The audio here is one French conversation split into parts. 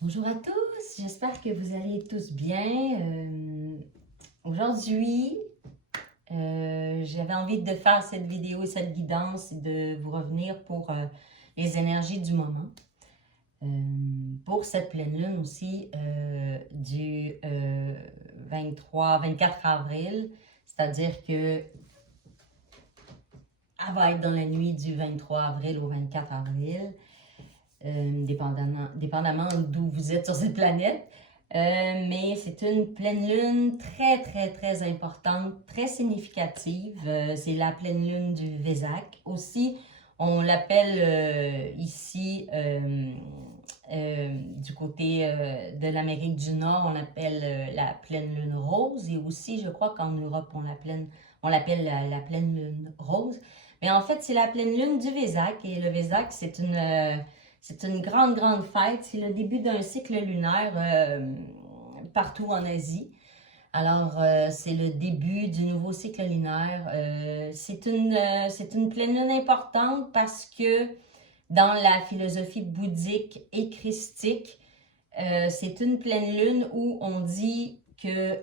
Bonjour à tous, j'espère que vous allez tous bien. Aujourd'hui, j'avais envie de faire cette vidéo et cette guidance et de vous revenir pour les énergies du moment. Pour cette pleine lune aussi du 24 avril, c'est-à-dire que elle va être dans la nuit du 23 avril au 24 avril. Dépendamment d'où vous êtes sur cette planète. Mais c'est une pleine lune très, très, très importante, très significative. C'est la pleine lune du Vésac. Aussi, on l'appelle ici, du côté de l'Amérique du Nord, on l'appelle la pleine lune rose. Et aussi, je crois qu'en Europe, on l'appelle la pleine lune rose. Mais en fait, c'est la pleine lune du Vésac. Et le Vésac, c'est une grande, grande fête. C'est le début d'un cycle lunaire partout en Asie. Alors, c'est le début du nouveau cycle lunaire. C'est une pleine lune importante parce que dans la philosophie bouddhique et christique, c'est une pleine lune où on dit que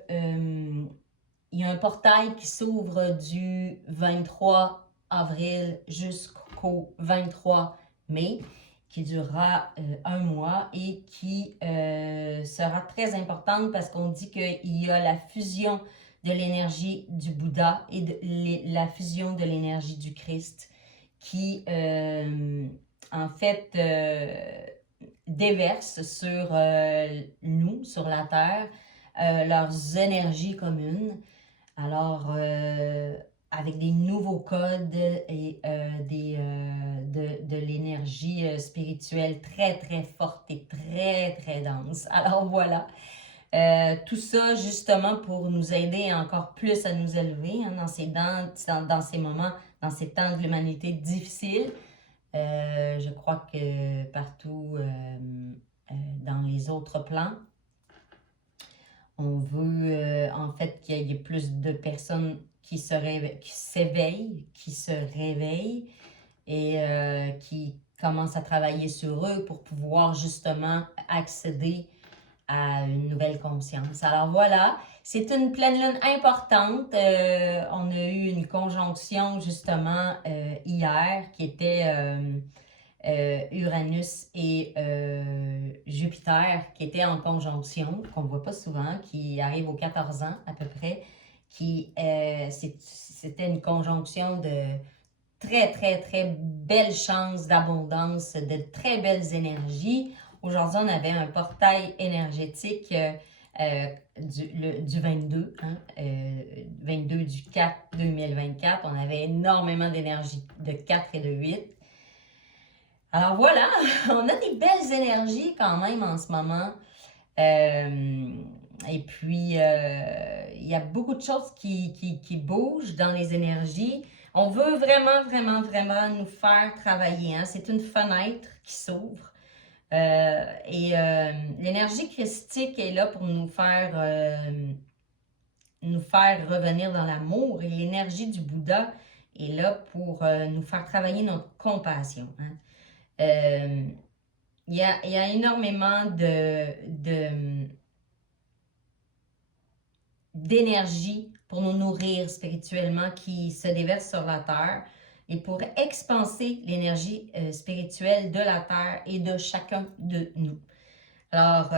il y a un portail qui s'ouvre du 23 avril jusqu'au 23 mai, qui durera un mois et qui sera très importante parce qu'on dit qu'il y a la fusion de l'énergie du Bouddha et la fusion de l'énergie du Christ qui, en fait, déversent sur nous, sur la Terre, leurs énergies communes. Alors, avec des nouveaux codes et de l'énergie spirituelle très, très forte et très, très dense. Alors voilà, tout ça justement pour nous aider encore plus à nous élever hein, dans ces moments, dans ces temps de l'humanité difficiles. Je crois que partout dans les autres plans, on veut en fait qu'il y ait plus de personnes qui s'éveillent, qui se réveillent et qui commencent à travailler sur eux pour pouvoir justement accéder à une nouvelle conscience. Alors voilà, c'est une pleine lune importante. On a eu une conjonction justement hier qui était Uranus et Jupiter qui étaient en conjonction, qu'on ne voit pas souvent, qui arrive aux 14 ans à peu près, c'était une conjonction de très, très, très belles chances d'abondance, de très belles énergies. Aujourd'hui, on avait un portail énergétique du 22, hein, 22 du 4 2024. On avait énormément d'énergie de 4 et de 8. Alors voilà, on a des belles énergies quand même en ce moment. Et puis, il y a beaucoup de choses qui bougent dans les énergies. On veut vraiment, vraiment, vraiment nous faire travailler. Hein? C'est une fenêtre qui s'ouvre. L'énergie christique est là pour nous faire revenir dans l'amour. Et l'énergie du Bouddha est là pour nous faire travailler notre compassion. Hein? Il y a énormément d'énergie pour nous nourrir spirituellement qui se déverse sur la Terre et pour expanser l'énergie spirituelle de la Terre et de chacun de nous. Alors,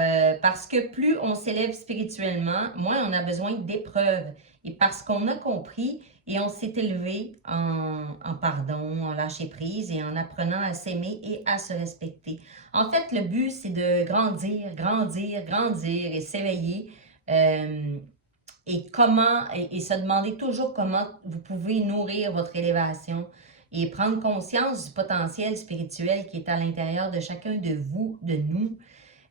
parce que plus on s'élève spirituellement, moins on a besoin d'épreuves. Et parce qu'on a compris et on s'est élevé en pardon, en lâcher prise et en apprenant à s'aimer et à se respecter. En fait, le but, c'est de grandir, grandir, grandir et s'éveiller. Et se demander toujours comment vous pouvez nourrir votre élévation et prendre conscience du potentiel spirituel qui est à l'intérieur de chacun de vous, de nous.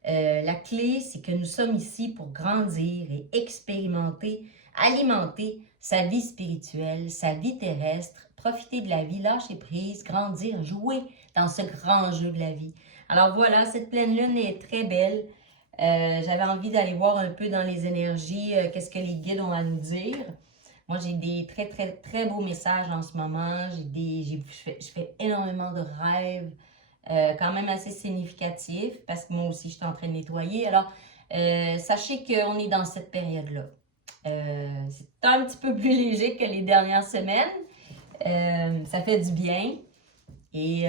La clé, c'est que nous sommes ici pour grandir et expérimenter, alimenter sa vie spirituelle, sa vie terrestre, profiter de la vie, lâcher prise, grandir, jouer dans ce grand jeu de la vie. Alors voilà, cette pleine lune est très belle. J'avais envie d'aller voir un peu dans les énergies, qu'est-ce que les guides ont à nous dire. Moi, j'ai des très, très, très beaux messages en ce moment. Je fais énormément de rêves. quand même assez significatif, parce que moi aussi, je suis en train de nettoyer. Alors, sachez qu'on est dans cette période-là. C'est un petit peu plus léger que les dernières semaines. Ça fait du bien. Et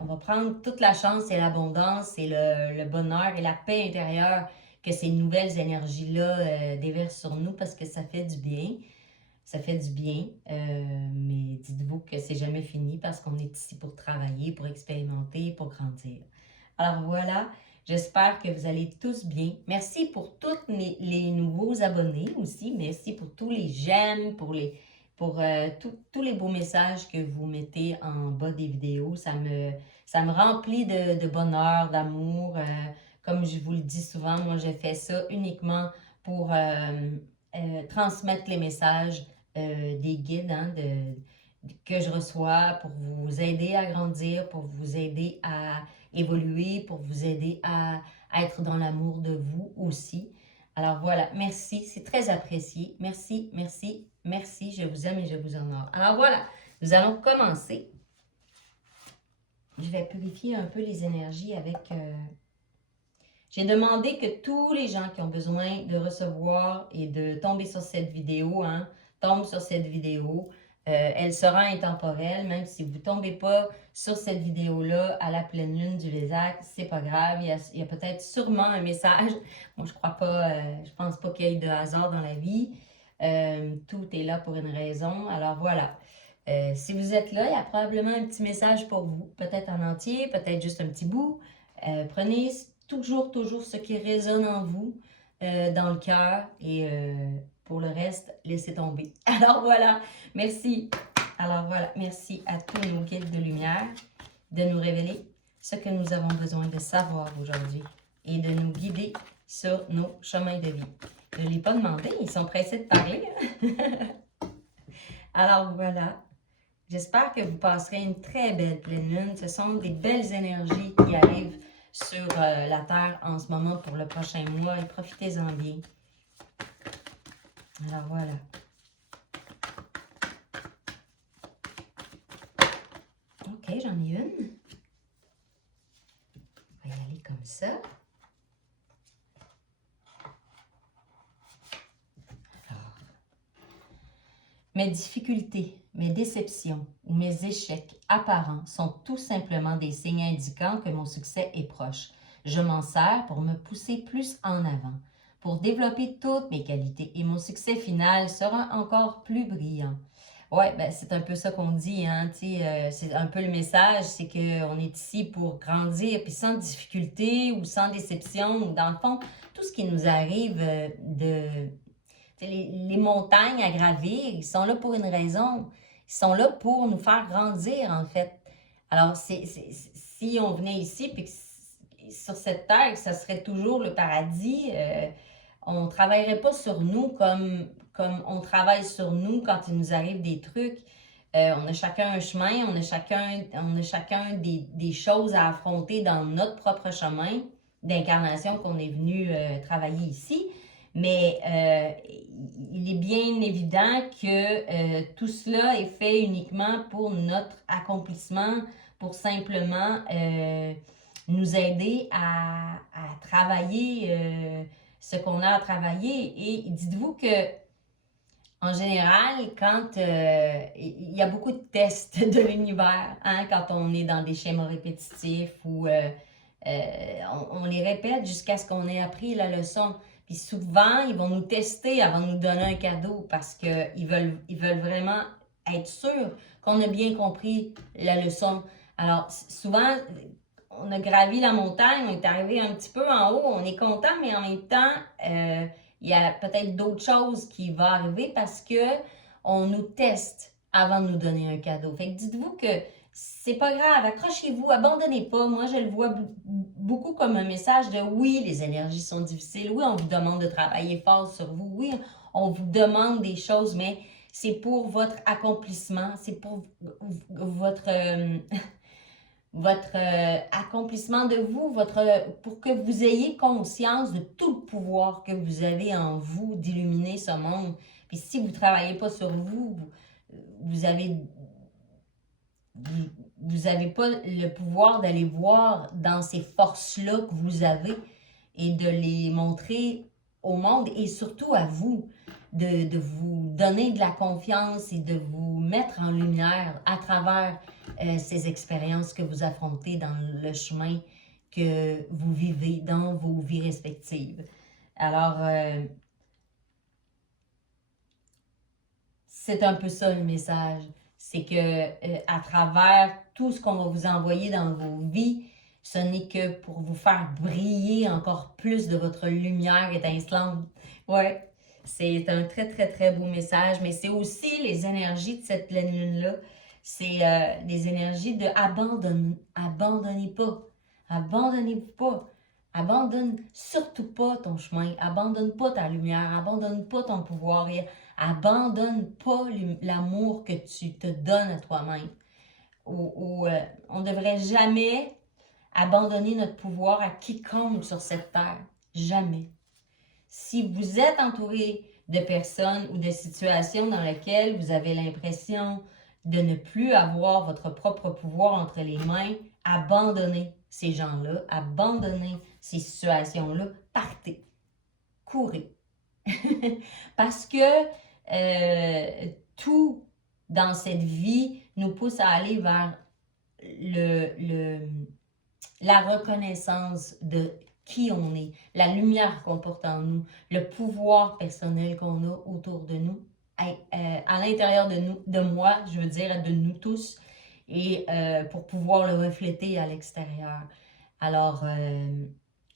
on va prendre toute la chance et l'abondance et le bonheur et la paix intérieure que ces nouvelles énergies-là déversent sur nous parce que ça fait du bien. Ça fait du bien, mais dites-vous que c'est jamais fini parce qu'on est ici pour travailler, pour expérimenter, pour grandir. Alors voilà, j'espère que vous allez tous bien. Merci pour tous les nouveaux abonnés aussi. Merci pour tous les j'aime, pour tous les beaux messages que vous mettez en bas des vidéos. Ça me remplit de bonheur, d'amour. Comme je vous le dis souvent, moi, je fais ça uniquement pour transmettre les messages des guides que je reçois pour vous aider à grandir, pour vous aider à évoluer, pour vous aider à être dans l'amour de vous aussi. Alors voilà, merci, c'est très apprécié. Merci, merci, merci, je vous aime et je vous honore. Alors voilà, nous allons commencer. Je vais purifier un peu les énergies avec... J'ai demandé que tous les gens qui ont besoin de recevoir et de tomber sur cette vidéo, tombent sur cette vidéo. Elle sera intemporelle, même si vous ne tombez pas sur cette vidéo-là à la pleine lune du Vésac, c'est pas grave. Il y a peut-être sûrement un message. Moi, je crois pas, je pense pas qu'il y ait de hasard dans la vie. Tout est là pour une raison. Alors voilà. Si vous êtes là, il y a probablement un petit message pour vous. Peut-être en entier, peut-être juste un petit bout. Prenez toujours ce qui résonne en vous, dans le cœur, et pour le reste, laissez tomber. Alors voilà, merci. Alors voilà, merci à tous nos guides de lumière de nous révéler ce que nous avons besoin de savoir aujourd'hui et de nous guider sur nos chemins de vie. Je ne l'ai pas demandé, ils sont pressés de parler. Alors voilà, j'espère que vous passerez une très belle pleine lune. Ce sont des belles énergies qui arrivent sur la Terre en ce moment pour le prochain mois et profitez-en bien. Alors voilà. Ok, j'en ai une. On va y aller comme ça. Alors, mes difficultés, mes déceptions ou mes échecs apparents sont tout simplement des signes indiquant que mon succès est proche. Je m'en sers pour me pousser plus en avant, pour développer toutes mes qualités et mon succès final sera encore plus brillant. Ouais, ben c'est un peu ça qu'on dit, c'est un peu le message, c'est qu'on est ici pour grandir, puis sans difficulté ou sans déception, ou dans le fond, tout ce qui nous arrive les montagnes à gravir, ils sont là pour une raison. Ils sont là pour nous faire grandir, en fait. Alors, si on venait ici, puis que sur cette terre, que ce serait toujours le paradis, on ne travaillerait pas sur nous comme on travaille sur nous quand il nous arrive des trucs. On a chacun un chemin, on a chacun des choses à affronter dans notre propre chemin d'incarnation qu'on est venu travailler ici. Mais il est bien évident que tout cela est fait uniquement pour notre accomplissement, pour simplement nous aider à travailler ce qu'on a à travailler. Et dites-vous que, en général, quand il y a beaucoup de tests de l'univers, quand on est dans des schémas répétitifs ou on les répète jusqu'à ce qu'on ait appris la leçon. Puis souvent, ils vont nous tester avant de nous donner un cadeau parce qu'ils veulent vraiment être sûrs qu'on a bien compris la leçon. Alors, souvent, on a gravi la montagne, on est arrivé un petit peu en haut, on est content, mais en même temps, il y a peut-être d'autres choses qui vont arriver parce que on nous teste avant de nous donner un cadeau. Fait que dites-vous que c'est pas grave, accrochez-vous, abandonnez pas. Moi, je le vois beaucoup comme un message de oui, les énergies sont difficiles. Oui, on vous demande de travailler fort sur vous. Oui, on vous demande des choses, mais c'est pour votre accomplissement, c'est pour votre accomplissement de vous, pour que vous ayez conscience de tout le pouvoir que vous avez en vous d'illuminer ce monde. Puis si vous ne travaillez pas sur vous, vous avez vous n'avez pas le pouvoir d'aller voir dans ces forces-là que vous avez et de les montrer au monde et surtout à vous, de vous donner de la confiance et de vous mettre en lumière à travers ces expériences que vous affrontez dans le chemin que vous vivez dans vos vies respectives. Alors, c'est un peu ça le message. C'est que à travers tout ce qu'on va vous envoyer dans vos vies, ce n'est que pour vous faire briller encore plus de votre lumière étincelante. Ouais, c'est un très, très, très beau message, mais c'est aussi les énergies de cette pleine lune-là. C'est les énergies de abandonnez pas. Abandonnez-vous pas. Abandonne surtout pas ton chemin. Abandonne pas ta lumière. Abandonne pas ton pouvoir. Et abandonne pas l'amour que tu te donnes à toi-même. On ne devrait jamais abandonner notre pouvoir à quiconque sur cette terre. Jamais. Si vous êtes entouré de personnes ou de situations dans lesquelles vous avez l'impression de ne plus avoir votre propre pouvoir entre les mains, abandonnez ces gens-là, abandonnez ces situations-là, partez, courez. Parce que tout dans cette vie nous pousse à aller vers la reconnaissance de qui on est, la lumière qu'on porte en nous, le pouvoir personnel qu'on a autour de nous, à l'intérieur de nous, de moi, je veux dire, de nous tous, et pour pouvoir le refléter à l'extérieur. Alors,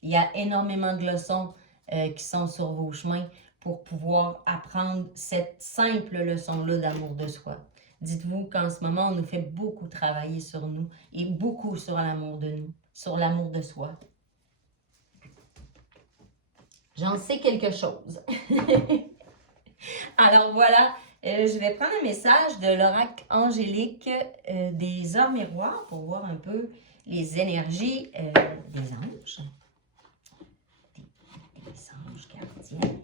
il y a énormément de leçons qui sont sur vos chemins pour pouvoir apprendre cette simple leçon-là d'amour de soi. Dites-vous qu'en ce moment, on nous fait beaucoup travailler sur nous et beaucoup sur l'amour de nous, sur l'amour de soi. J'en sais quelque chose. Alors voilà, je vais prendre un message de l'oracle angélique des heures miroirs pour voir un peu les énergies des anges. Des anges gardiens.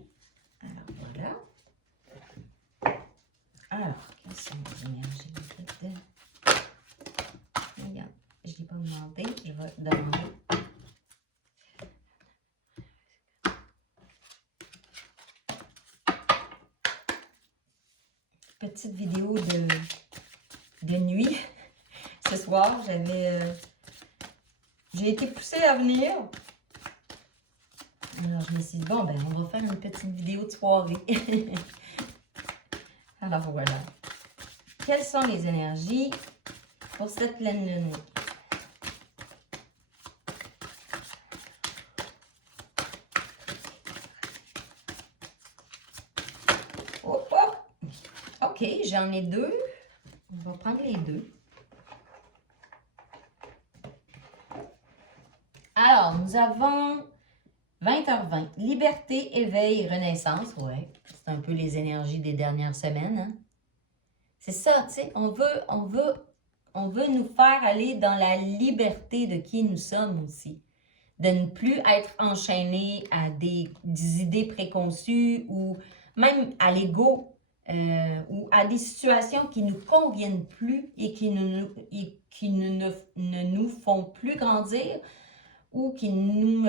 Alors voilà. Alors, quelles sont les énergies de... Regarde, je ne l'ai pas demandé, je vais demander. Petite vidéo de nuit. Ce soir, j'ai été poussée à venir. Alors, je me suis dit, bon, ben, on va faire une petite vidéo de soirée. Alors, voilà. Quelles sont les énergies pour cette pleine lune? Hop, hop. OK, j'en ai deux. On va prendre les deux. Alors, nous avons 20h20. Liberté, éveil, renaissance. Ouais, c'est un peu les énergies des dernières semaines. Hein? C'est ça, tu sais, on veut nous faire aller dans la liberté de qui nous sommes aussi. De ne plus être enchaîné à des idées préconçues ou même à l'ego ou à des situations qui ne nous conviennent plus et qui ne nous font plus grandir ou qui ne nous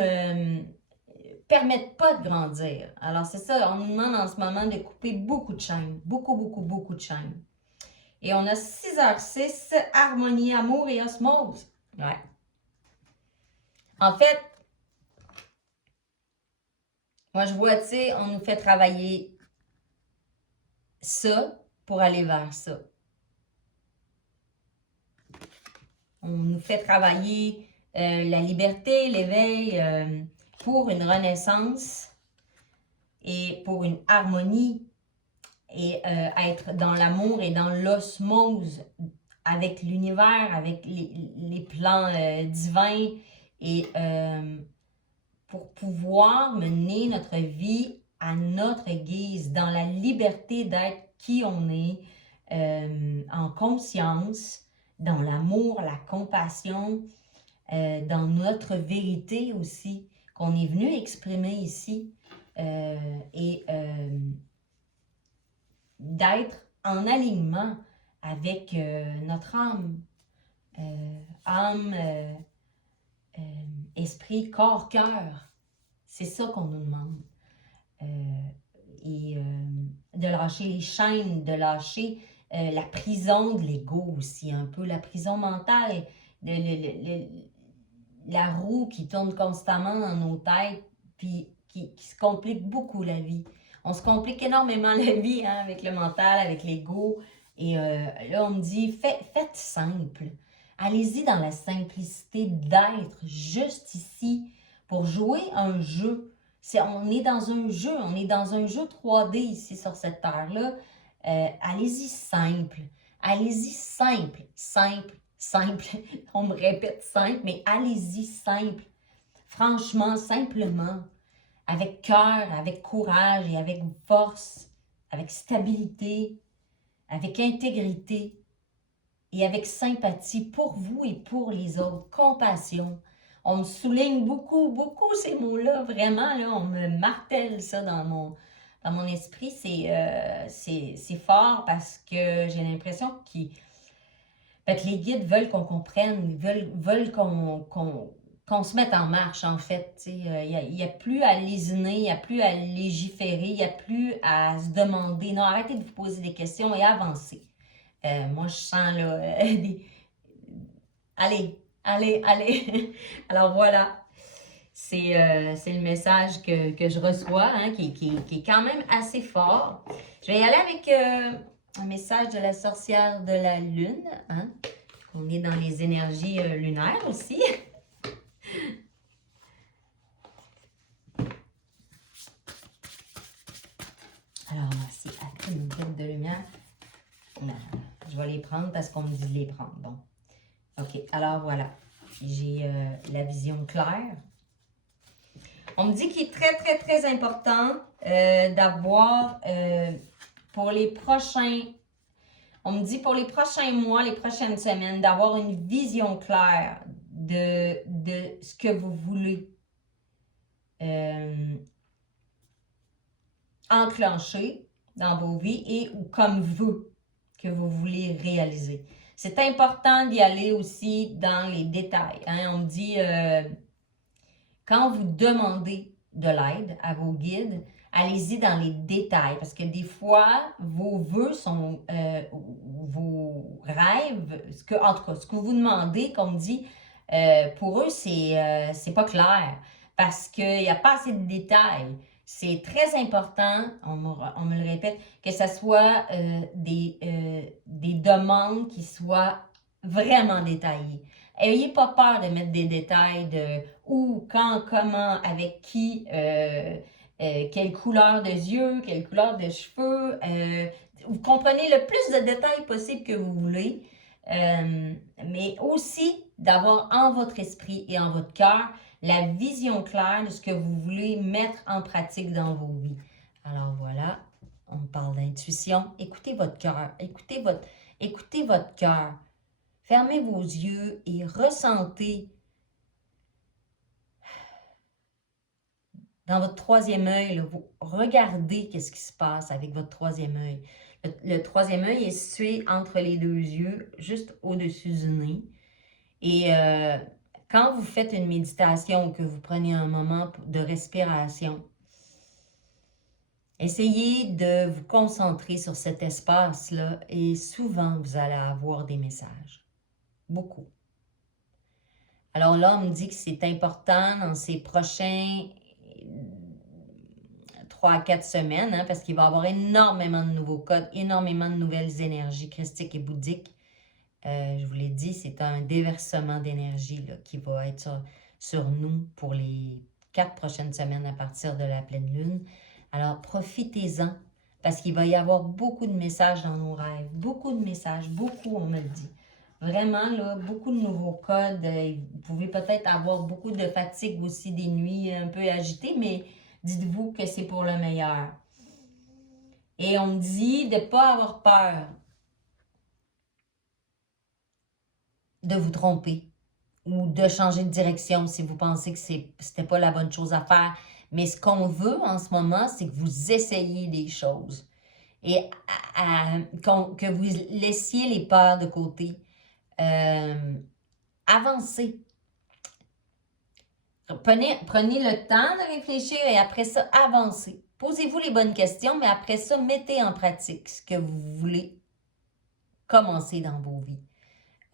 permettent pas de grandir. Alors c'est ça, on nous demande en ce moment de couper beaucoup de chaînes, beaucoup de chaînes. Et on a 6h06, harmonie, amour et osmose. Ouais. En fait, moi je vois, tu sais, on nous fait travailler ça pour aller vers ça. On nous fait travailler la liberté, l'éveil pour une renaissance et pour une harmonie et être dans l'amour et dans l'osmose avec l'univers, avec les plans divins et pour pouvoir mener notre vie à notre guise, dans la liberté d'être qui on est, en conscience, dans l'amour, la compassion, dans notre vérité aussi, qu'on est venu exprimer ici, et d'être en alignement avec notre âme, âme, esprit, corps, cœur. C'est ça qu'on nous demande. Et de lâcher les chaînes, de lâcher la prison de l'ego aussi, un peu la prison mentale, la roue qui tourne constamment dans nos têtes, puis qui se complique beaucoup la vie. On se complique énormément la vie hein, avec le mental, avec l'ego. Et là, on me dit, faites simple. Allez-y dans la simplicité d'être juste ici pour jouer un jeu. On est dans un jeu, on est dans un jeu 3D ici sur cette terre-là. Allez-y simple. Allez-y simple, simple, simple. On me répète simple, mais allez-y simple. Franchement, simplement. Avec cœur, avec courage et avec force, avec stabilité, avec intégrité et avec sympathie pour vous et pour les autres. Compassion. On me souligne beaucoup, beaucoup ces mots-là, vraiment, là, on me martèle ça dans mon esprit. C'est fort parce que j'ai l'impression que les guides veulent qu'on comprenne, veulent qu'on se mette en marche, en fait. Il n'y a plus à lésiner, il n'y a plus à légiférer, il n'y a plus à se demander. Non, arrêtez de vous poser des questions et avancez. Moi, je sens là, allez, allez, allez. Alors voilà, c'est le message que je reçois, hein, qui est quand même assez fort. Je vais y aller avec un message de la sorcière de la lune. Hein. On est dans les énergies lunaires aussi. Alors, merci à une tête de lumière. Je vais les prendre parce qu'on me dit de les prendre. Bon. OK. Alors, voilà. J'ai la vision claire. On me dit qu'il est très, très, très important d'avoir pour les prochains... On me dit pour les prochains mois, les prochaines semaines, d'avoir une vision claire de ce que vous voulez enclencher dans vos vies et ou comme vous que vous voulez réaliser. C'est important d'y aller aussi dans les détails. Hein? On me dit, quand vous demandez de l'aide à vos guides, allez-y dans les détails parce que des fois, vos vœux sont, vos rêves, en tout cas, ce que vous demandez, comme on dit, pour eux, c'est pas clair parce qu'il n'y a pas assez de détails. C'est très important, on me le répète, que ce soit des demandes qui soient vraiment détaillées. Ayez pas peur de mettre des détails de où, quand, comment, avec qui, quelle couleur de yeux, quelle couleur de cheveux. Vous comprenez le plus de détails possible que vous voulez, mais aussi d'avoir en votre esprit et en votre cœur la vision claire de ce que vous voulez mettre en pratique dans vos vies. Alors voilà, on parle d'intuition. Écoutez votre cœur, écoutez votre cœur. Fermez vos yeux et ressentez dans votre troisième œil, regardez qu'est-ce qui se passe avec votre troisième œil. Le troisième œil est situé entre les deux yeux, juste au-dessus du nez. Et quand vous faites une méditation ou que vous prenez un moment de respiration, essayez de vous concentrer sur cet espace-là et souvent, vous allez avoir des messages. Beaucoup. Alors là, on me dit que c'est important dans ces prochains 3 à 4 semaines, hein, parce qu'il va y avoir énormément de nouveaux codes, énormément de nouvelles énergies christiques et bouddhiques. Je vous l'ai dit, c'est un déversement d'énergie qui va être sur nous pour les 4 prochaines semaines à partir de la pleine lune. Alors, profitez-en, parce qu'il va y avoir beaucoup de messages dans nos rêves. Beaucoup de messages, beaucoup, on me le dit. Vraiment, là, beaucoup de nouveaux codes. Vous pouvez peut-être avoir beaucoup de fatigue aussi, des nuits un peu agitées, mais dites-vous que c'est pour le meilleur. Et on me dit de ne pas avoir peur de vous tromper ou de changer de direction si vous pensez que c'était pas la bonne chose à faire. Mais ce qu'on veut en ce moment, c'est que vous essayiez des choses et que vous laissiez les peurs de côté. Avancez. Prenez le temps de réfléchir et après ça, avancez. Posez-vous les bonnes questions, mais après ça, mettez en pratique ce que vous voulez commencer dans vos vies.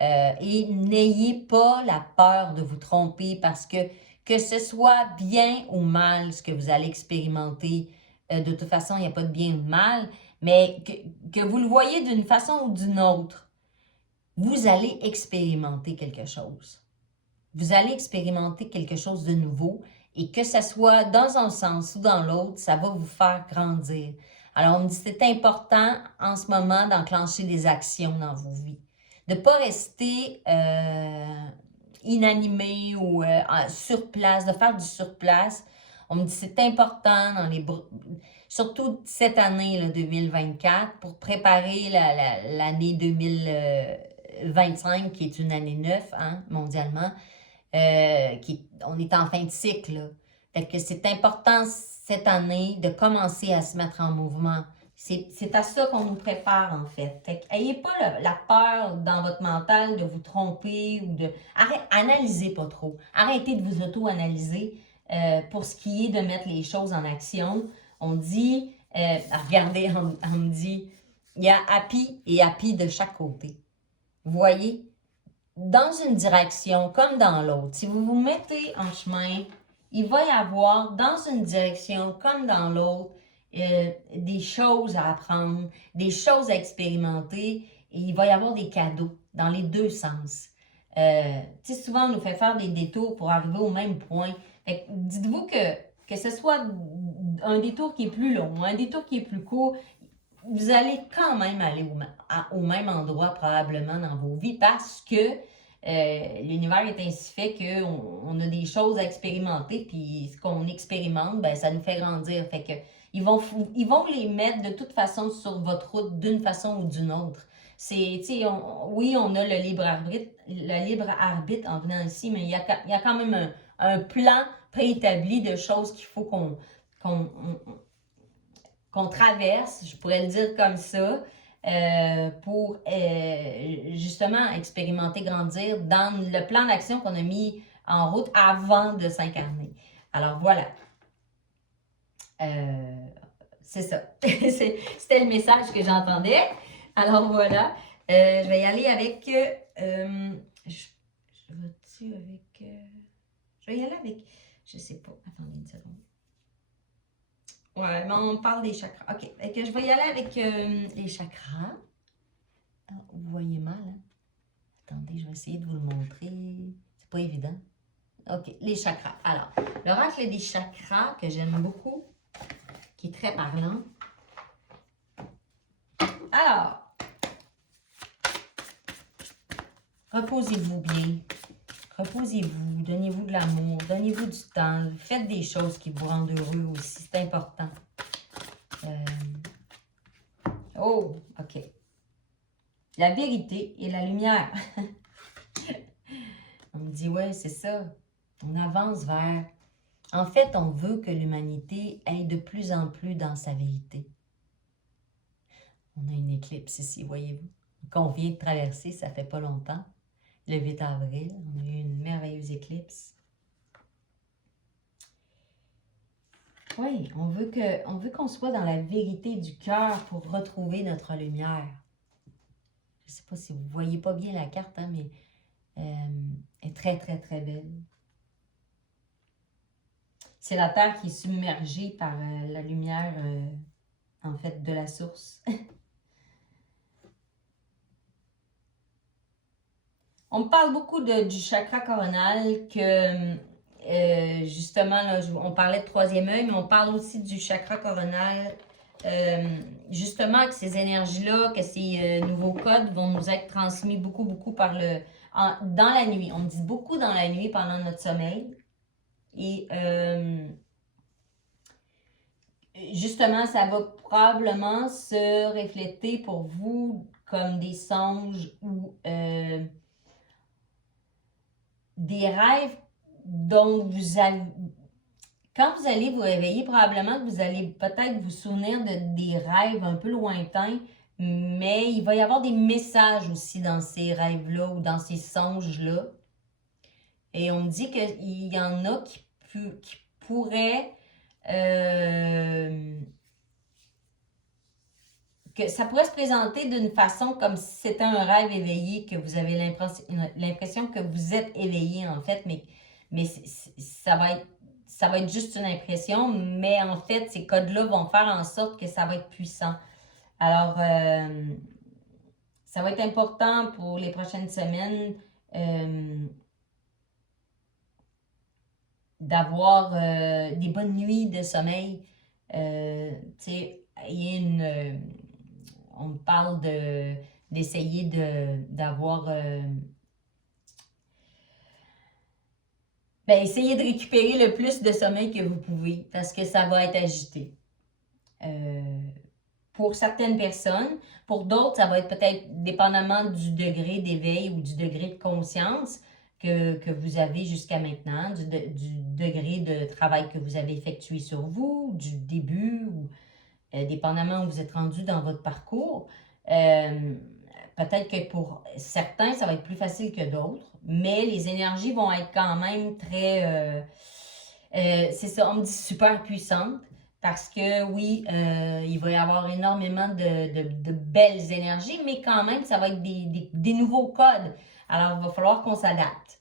Et n'ayez pas la peur de vous tromper parce que ce soit bien ou mal ce que vous allez expérimenter, de toute façon, il n'y a pas de bien ou de mal, mais que vous le voyez d'une façon ou d'une autre, vous allez expérimenter quelque chose. Vous allez expérimenter quelque chose de nouveau et que ce soit dans un sens ou dans l'autre, ça va vous faire grandir. Alors, on me dit c'est important en ce moment d'enclencher des actions dans vos vies. De ne pas rester inanimé ou sur place, de faire du surplace. On me dit c'est important, surtout cette année là, 2024, pour préparer l'année 2025, qui est une année neuve hein, mondialement. On est en fin de cycle. Là. Fait que c'est important cette année de commencer à se mettre en mouvement. C'est à ça qu'on nous prépare, en fait. Fait qu'ayez pas la peur dans votre mental de vous tromper ou de... Analysez pas trop. Arrêtez de vous auto-analyser pour ce qui est de mettre les choses en action. On dit, regardez, on me dit, il y a happy et happy de chaque côté. Vous voyez? Dans une direction comme dans l'autre, si vous vous mettez en chemin, il va y avoir dans une direction comme dans l'autre des choses à apprendre, des choses à expérimenter et il va y avoir des cadeaux dans les deux sens. Souvent, on nous fait faire des détours pour arriver au même point. Dites-vous que ce soit un détour qui est plus long, un détour qui est plus court, vous allez quand même aller au même endroit probablement dans vos vies parce que l'univers est ainsi fait qu'on a des choses à expérimenter puis ce qu'on expérimente, ben, ça nous fait grandir. Fait que ils vont les mettre de toute façon sur votre route d'une façon ou d'une autre. Oui, on a le libre arbitre en venant ici, mais il y a quand même un plan préétabli de choses qu'il faut qu'on traverse, je pourrais le dire comme ça, pour justement expérimenter, grandir dans le plan d'action qu'on a mis en route avant de s'incarner. Alors voilà. C'est ça. C'était le message que j'entendais. Alors voilà. Je vais y aller avec... je vais y aller avec... Je sais pas. Attendez une seconde. Ouais, mais on parle des chakras. OK. Fait que je vais y aller avec les chakras. Ah, vous voyez mal, hein? Attendez, je vais essayer de vous le montrer. C'est pas évident. OK, les chakras. Alors, l'oracle des chakras que j'aime beaucoup, qui est très parlant. Alors, reposez-vous bien. Reposez-vous, donnez-vous de l'amour, donnez-vous du temps. Faites des choses qui vous rendent heureux aussi, c'est important. Oh, OK. La vérité et la lumière. On me dit, ouais, c'est ça. On avance vers... En fait, on veut que l'humanité aille de plus en plus dans sa vérité. On a une éclipse ici, voyez-vous, qu'on vient de traverser, ça fait pas longtemps. Le 8 avril, on a eu une merveilleuse éclipse. Oui, on veut qu'on soit dans la vérité du cœur pour retrouver notre lumière. Je ne sais pas si vous ne voyez pas bien la carte, hein, mais elle est très, très, très belle. C'est la Terre qui est submergée par la lumière, en fait, de la source. On parle beaucoup du chakra coronal que, justement, là, on parlait de troisième œil, mais on parle aussi du chakra coronal. Justement, que ces énergies-là, que ces nouveaux codes vont nous être transmis beaucoup, beaucoup dans la nuit. On me dit beaucoup dans la nuit pendant notre sommeil. Et justement, ça va probablement se refléter pour vous comme des songes ou des rêves dont vous allez... Quand vous allez vous réveiller, probablement que vous allez peut-être vous souvenir de des rêves un peu lointains, mais il va y avoir des messages aussi dans ces rêves-là ou dans ces songes-là. Et on me dit qu'il y en a qui pourraient... que ça pourrait se présenter d'une façon comme si c'était un rêve éveillé, que vous avez l'impression que vous êtes éveillé en fait, mais ça va être juste une impression, mais en fait, ces codes-là vont faire en sorte que ça va être puissant. Alors, ça va être important pour les prochaines semaines d'avoir des bonnes nuits de sommeil. Tu sais, il y a une... on me parle d'essayer d'avoir... essayez de récupérer le plus de sommeil que vous pouvez parce que ça va être agité. Pour certaines personnes, pour d'autres, ça va être peut-être dépendamment du degré d'éveil ou du degré de conscience que vous avez jusqu'à maintenant, du degré de travail que vous avez effectué sur vous, du début, ou dépendamment où vous êtes rendu dans votre parcours. Peut-être que pour certains, ça va être plus facile que d'autres, mais les énergies vont être quand même très, c'est ça, on me dit super puissantes, parce que oui, il va y avoir énormément de belles énergies, mais quand même, ça va être des nouveaux codes. Alors, il va falloir qu'on s'adapte.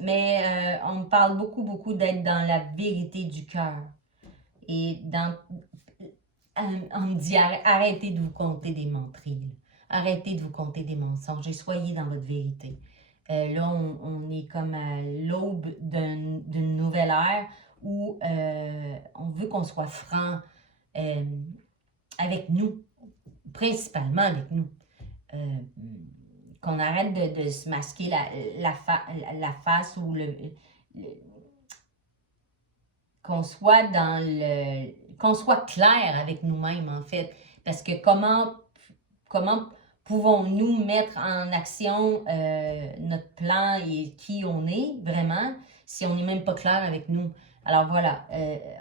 Mais on me parle beaucoup d'être dans la vérité du cœur. Et on me dit arrêtez de vous compter des menteries. Arrêtez de vous compter des mensonges et soyez dans votre vérité. Là, on est comme à l'aube d'une nouvelle ère où on veut qu'on soit franc avec nous, principalement avec nous. Qu'on arrête de se masquer la face ou qu'on soit qu'on soit clair avec nous-mêmes, en fait. Parce que comment pouvons-nous mettre en action notre plan et qui on est vraiment si on n'est même pas clair avec nous? Alors voilà,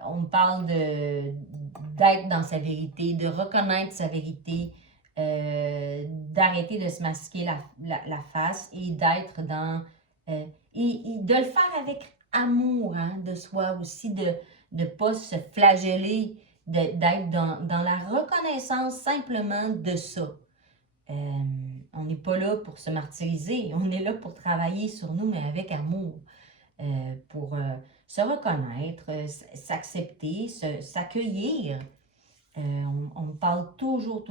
on parle d'être dans sa vérité, de reconnaître sa vérité, d'arrêter de se masquer la face et d'être dans... et de le faire avec amour de soi aussi, de ne pas se flageller, d'être dans la reconnaissance simplement de ça. On n'est pas là pour se martyriser, on est là pour travailler sur nous, mais avec amour, pour se reconnaître, s'accepter, s'accueillir. On parle toujours,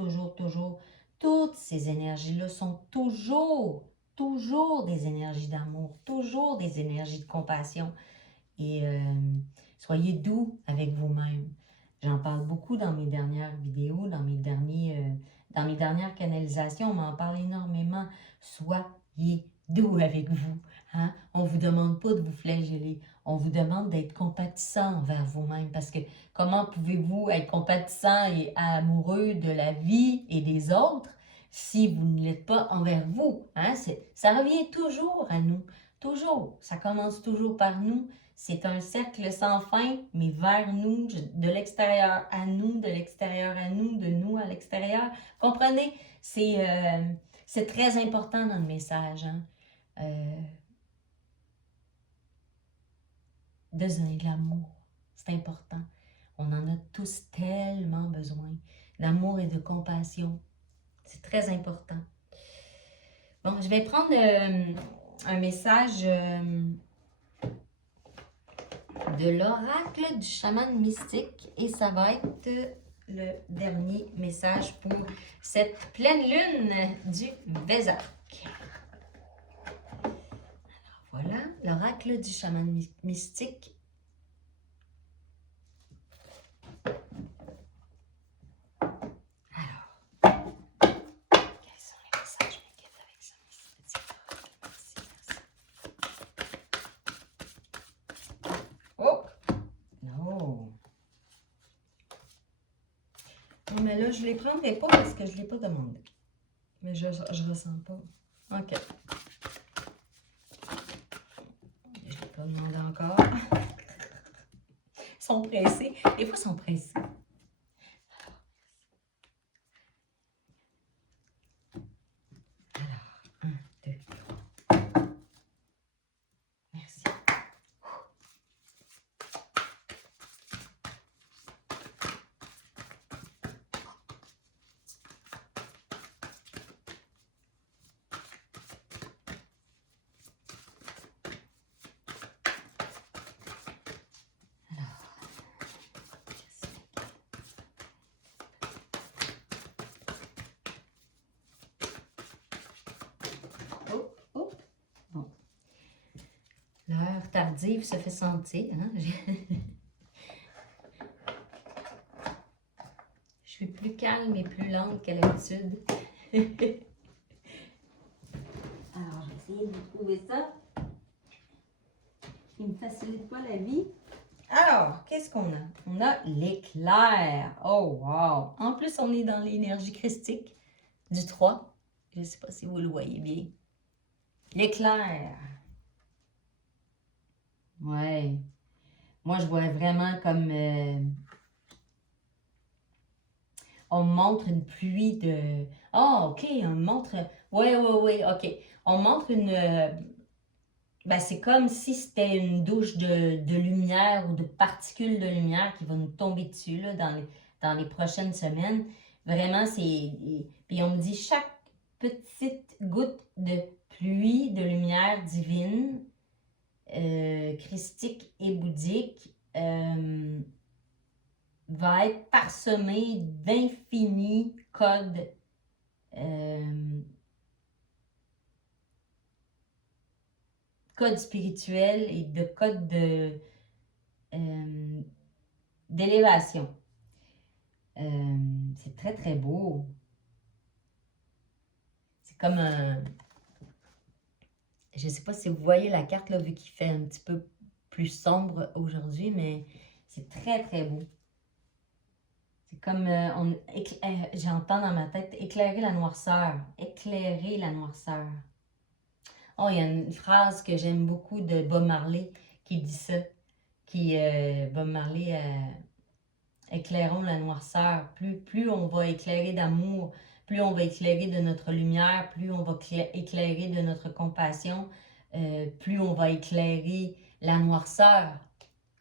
toutes ces énergies-là sont toujours des énergies d'amour, toujours des énergies de compassion. Et soyez doux avec vous-même. J'en parle beaucoup dans mes dernières vidéos, dans mes dernières canalisations, on m'en parle énormément. Soyez doux avec vous. Hein? On ne vous demande pas de vous flageller. On vous demande d'être compatissant envers vous-même. Parce que comment pouvez-vous être compatissant et amoureux de la vie et des autres si vous ne l'êtes pas envers vous? Hein? Ça revient toujours à nous. Toujours. Ça commence toujours par nous. C'est un cercle sans fin, mais vers nous, de l'extérieur à nous, de l'extérieur à nous, de nous à l'extérieur. Comprenez? C'est très important dans le message. Hein? De l'amour, c'est important. On en a tous tellement besoin. D'amour et de compassion. C'est très important. Bon, je vais prendre un message... de l'oracle du chaman mystique et ça va être le dernier message pour cette pleine lune du Vézak. Alors voilà, l'oracle du chaman mystique. Alors, quels sont les messages m'inquiètent avec ça? Oh! Non. Non, mais là, je ne les prendrai pas parce que je ne l'ai pas demandé. Mais je ne ressens pas. OK. Je ne l'ai pas demandé encore. Ils sont pressés. Des fois, ils sont pressés. tardive se fait sentir. Hein? Je suis plus calme et plus lente qu'à l'habitude. Alors, je vais essayer de trouver ça. Qui me facilite pas la vie. Alors, qu'est-ce qu'on a? On a l'éclair. Oh, wow! En plus, on est dans l'énergie christique du 3. Je ne sais pas si vous le voyez bien. L'éclair. Ouais. Moi, je vois vraiment comme... on montre une pluie de... Ah, OK, on montre... Oui, OK. On montre une... ben, c'est comme si c'était une douche de lumière ou de particules de lumière qui va nous tomber dessus là, dans les prochaines semaines. Vraiment, c'est... Puis on me dit chaque petite goutte de pluie de lumière divine, christique et bouddhique, va être parsemée d'infinis codes codes spirituels et de codes d'élévation. C'est très, très beau. C'est comme un... Je ne sais pas si vous voyez la carte, là, vu qu'il fait un petit peu plus sombre aujourd'hui, mais c'est très, très beau. C'est comme... j'entends dans ma tête, éclairer la noirceur. Éclairer la noirceur. Oh, il y a une phrase que j'aime beaucoup de Bob Marley qui dit ça. Bob Marley, éclairons la noirceur. Plus on va éclairer d'amour, plus on va éclairer de notre lumière, plus on va éclairer de notre compassion, plus on va éclairer la noirceur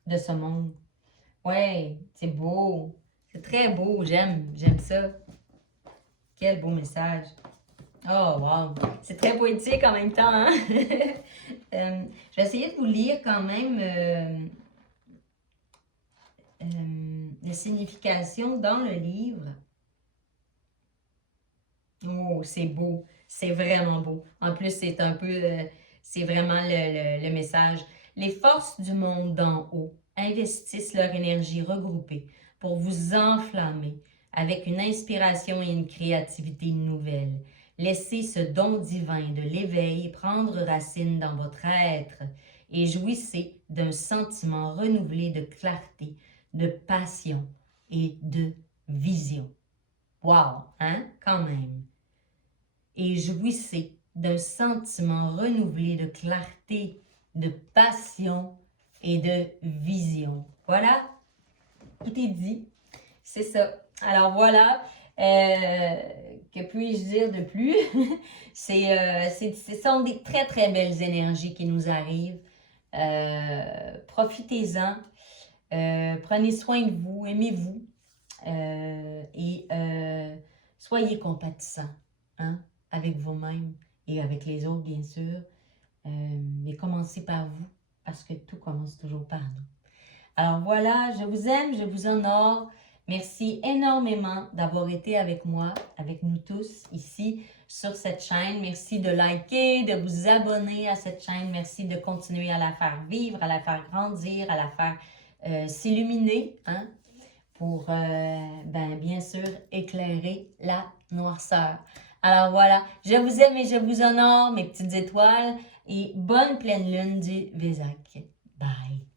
de ce monde. Ouais, c'est beau. C'est très beau, j'aime ça. Quel beau message. Oh, wow! C'est très poétique en même temps, hein? Je vais essayer de vous lire quand même la signification dans le livre. Oh, c'est beau! C'est vraiment beau. En plus, c'est un peu... c'est vraiment le message. Les forces du monde d'en haut investissent leur énergie regroupée pour vous enflammer avec une inspiration et une créativité nouvelle. Laissez ce don divin de l'éveil prendre racine dans votre être et jouissez d'un sentiment renouvelé de clarté, de passion et de vision. Wow, hein, quand même. Et jouissez d'un sentiment renouvelé de clarté, de passion et de vision. Voilà, tout est dit. C'est ça. Alors voilà, que puis-je dire de plus? Ce sont des très, très belles énergies qui nous arrivent. Profitez-en. Prenez soin de vous, aimez-vous. Et soyez compatissants, hein, avec vous-même et avec les autres, bien sûr. Mais commencez par vous, parce que tout commence toujours par nous. Alors voilà, je vous aime, je vous honore. Merci énormément d'avoir été avec moi, avec nous tous ici sur cette chaîne. Merci de liker, de vous abonner à cette chaîne. Merci de continuer à la faire vivre, à la faire grandir, à la faire s'illuminer, hein, pour, bien sûr, éclairer la noirceur. Alors voilà, je vous aime et je vous honore, mes petites étoiles, et bonne pleine lune du Vésac. Bye!